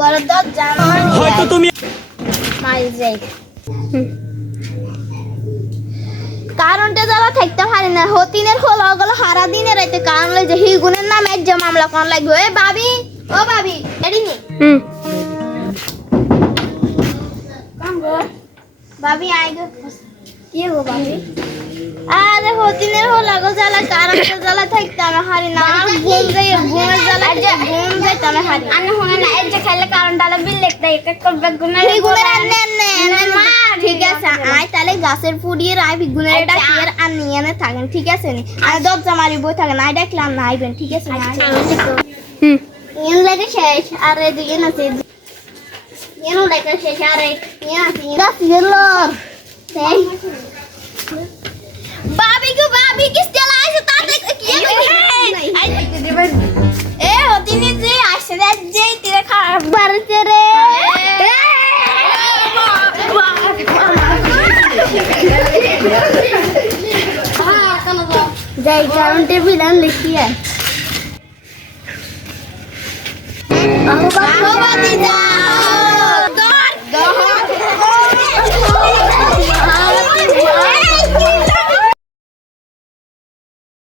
গরদ জানো হয়তো তুমি মাই যাই কারণটা যারা থাকতে পারি না হতিনের হল ওগুলো সারা দিনে রাইতে কারণ লই যে হি গুণের নামে এক যে মামলা কোন লাগবে এ ভাবি ও ভাবি এডি নি কাম গো ভাবি আই গো কি গো ভাবি আরে হতিনের হল লাগো জ্বালা কারণটা জ্বালা থাকতে আমি হারি না ঘুম যাই ঘুমের জ্বালা ঘুম যাইতে আমি হারি আনে হনে না এই যে খাইলে কারণ ডালা বিল লিখতে এক করবে গুনার হি গুণের আন্নে মা ঠিক আছে আই তাহলে গাছের ফুড়িয়ে আই বিগুনের এটা কি আর আন্নি এনে থাকেন ঠিক আছে নি আর দরজা মারি বই থাকেন আই ডাকলাম না আইবেন ঠিক আছে ইন লাগে শেষ আর এদিকে না সে ইনো লাগে শেষ আর ইয়া গাছ গেল ভাবি কি স্টেলা আইছে তাতে কি আই দিবেন এ হতিনি যে আসে যে তিরে খারাপ বাড়ছে রে যাই কারণটা বিধান লিখি আর বাবা বাবা দিদা